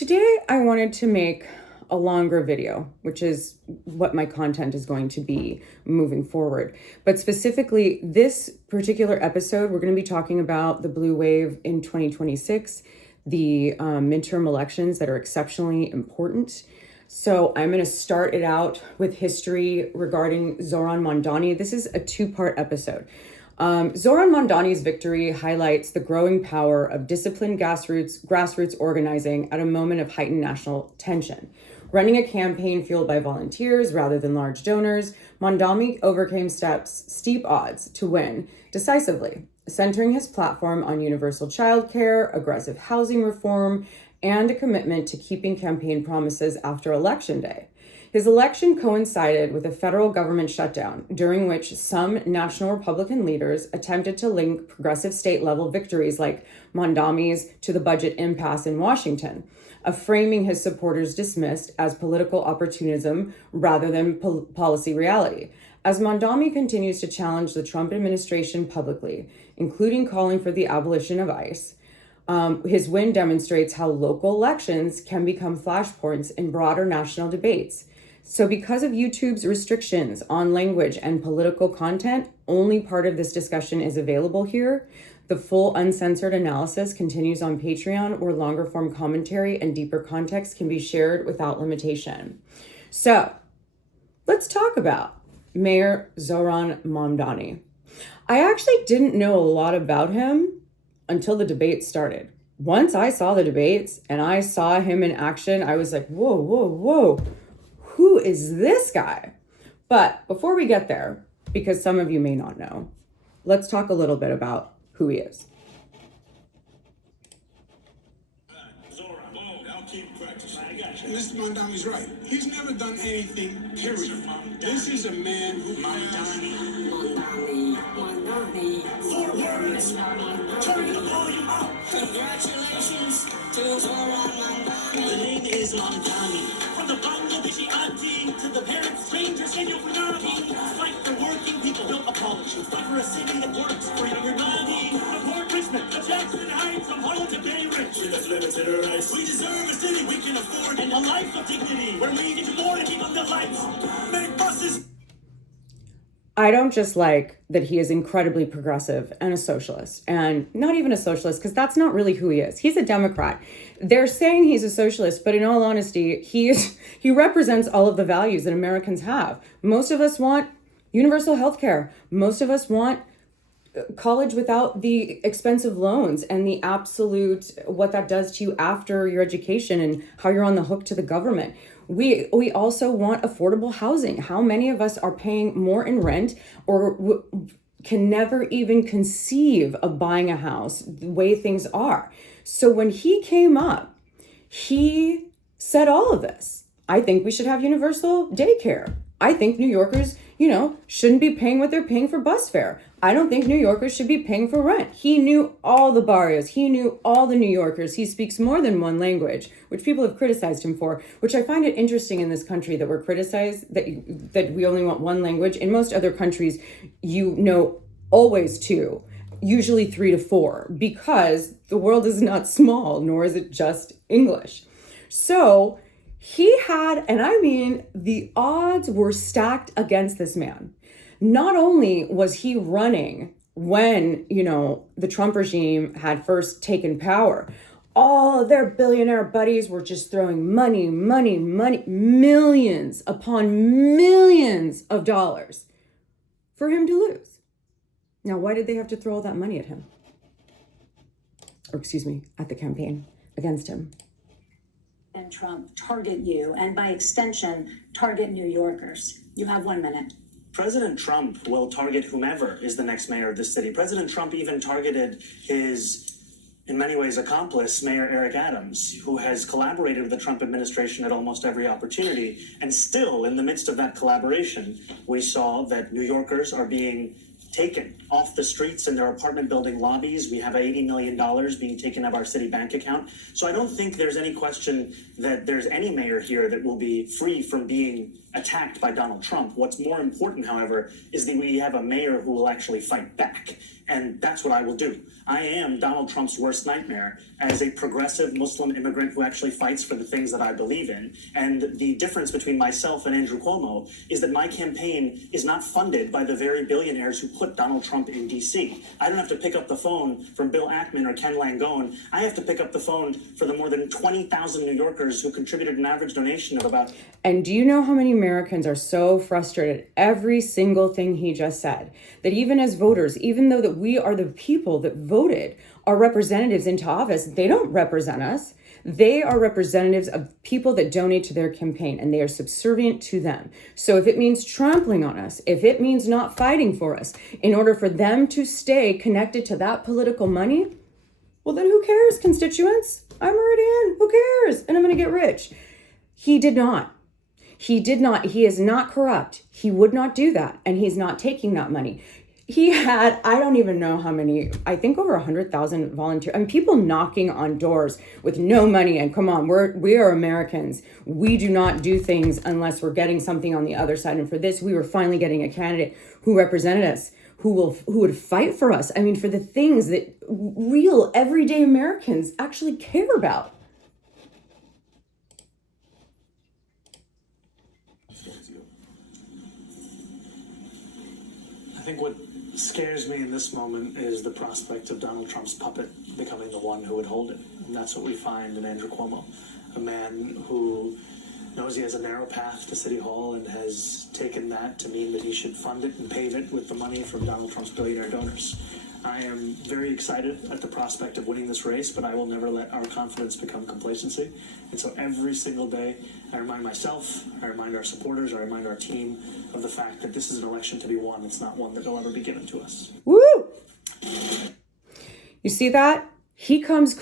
Today, I wanted to make a longer video, which is what my content is going to be moving forward. But specifically, this particular episode, we're going to be talking about the blue wave in 2026, the midterm elections that are exceptionally important. So I'm going to start it out with history regarding Zoran Mondani. This is a two-part episode. Zoran Mondani's victory highlights the growing power of disciplined grassroots organizing at a moment of heightened national tension. Running a campaign fueled by volunteers rather than large donors, Mondani overcame steep odds to win decisively, centering his platform on universal childcare, aggressive housing reform, and a commitment to keeping campaign promises after Election Day. His election coincided with a federal government shutdown, during which some national Republican leaders attempted to link progressive state-level victories like Mondani's to the budget impasse in Washington, a framing his supporters dismissed as political opportunism rather than policy reality. As Mondani continues to challenge the Trump administration publicly, including calling for the abolition of ICE, his win demonstrates how local elections can become flashpoints in broader national debates. So because of YouTube's restrictions on language and political content, only part of this discussion is available here. The full uncensored analysis continues on Patreon, where longer form commentary and deeper context can be shared without limitation. So let's talk about Mayor Zoran Mondani. I actually didn't know a lot about him until the debate started. Once I saw the debates and I saw him in action, I was like, whoa. Who is this guy? But before we get there, because some of you may not know, let's talk a little bit about who he is. Zoran, I'll keep practicing. I got you. Mr. Mondani's right. He's never done anything, period. This is a man who... Mondani. Four words. Turn the volume up. Congratulations to Zoran Mondani. The name is Mondani. From the Bangladeshi auntie to the parents, strangers, and your Punani. Fight for working people, no apology. Fight for a city that works for everybody. From Port Richmond to Jackson Heights, from Hull to Bay Ridge. With limited rights, we deserve a city we can afford and a life of dignity. We're leading to more to keep on the lights. Make buses. I don't just like that he is incredibly progressive and a socialist, and not even a socialist, because that's not really who he is. He's a Democrat. They're saying he's a socialist, but in all honesty, he represents all of the values that Americans have. Most of us want universal health care. Most of us want college without the expensive loans and the absolute what that does to you after your education and how you're on the hook to the government. We also want affordable housing. How many of us are paying more in rent or can never even conceive of buying a house the way things are? So when he came up, he said all of this. I think we should have universal daycare. I think New Yorkers, shouldn't be paying what they're paying for bus fare. I don't think New Yorkers should be paying for rent. He knew all the barrios. He knew all the New Yorkers. He speaks more than one language, which people have criticized him for, which I find it interesting in this country that we're criticized that we only want one language. In most other countries, always two, usually 3 to 4, because the world is not small, nor is it just English. So he had, and I mean, the odds were stacked against this man. Not only was he running when, the Trump regime had first taken power, all of their billionaire buddies were just throwing money, millions upon millions of dollars for him to lose. Now, why did they have to throw all that money at him? At the campaign against him? And Trump target you, and by extension, target New Yorkers. You have 1 minute. President Trump will target whomever is the next mayor of this city. President Trump even targeted his, in many ways, accomplice, Mayor Eric Adams, who has collaborated with the Trump administration at almost every opportunity. And still, in the midst of that collaboration, we saw that New Yorkers are being taken off the streets in their apartment building lobbies. We have $80 million being taken out of our city bank account. So I don't think there's any question that there's any mayor here that will be free from being attacked by Donald Trump. What's more important, however, is that we have a mayor who will actually fight back. And that's what I will do. I am Donald Trump's worst nightmare as a progressive Muslim immigrant who actually fights for the things that I believe in. And the difference between myself and Andrew Cuomo is that my campaign is not funded by the very billionaires who put Donald Trump in DC. I don't have to pick up the phone from Bill Ackman or Ken Langone. I have to pick up the phone for the more than 20,000 New Yorkers who contributed an average donation of about... And do you know how many Americans are so frustrated at every single thing he just said? That even as voters, even though that we are the people that voted our representatives into office, they don't represent us. They are representatives of people that donate to their campaign, and they are subservient to them. So if it means trampling on us, if it means not fighting for us, in order for them to stay connected to that political money, well, then who cares, constituents? I'm already in. Who cares? And I'm going to get rich. He did not. He did not. He is not corrupt. He would not do that. And he's not taking that money. He had, I don't even know how many, I think over 100,000 volunteers. I mean, people knocking on doors with no money. And come on, we are Americans. We do not do things unless we're getting something on the other side. And for this, we were finally getting a candidate who represented us, who would fight for us. I mean, for the things that real everyday Americans actually care about. I think what scares me in this moment is the prospect of Donald Trump's puppet becoming the one who would hold it. And that's what we find in Andrew Cuomo, a man who knows he has a narrow path to City Hall and has taken that to mean that he should fund it and pave it with the money from Donald Trump's billionaire donors. I am very excited at the prospect of winning this race, but I will never let our confidence become complacency. And so every single day, I remind myself, I remind our supporters, I remind our team of the fact that this is an election to be won. It's not one that will ever be given to us. Woo! You see that? He comes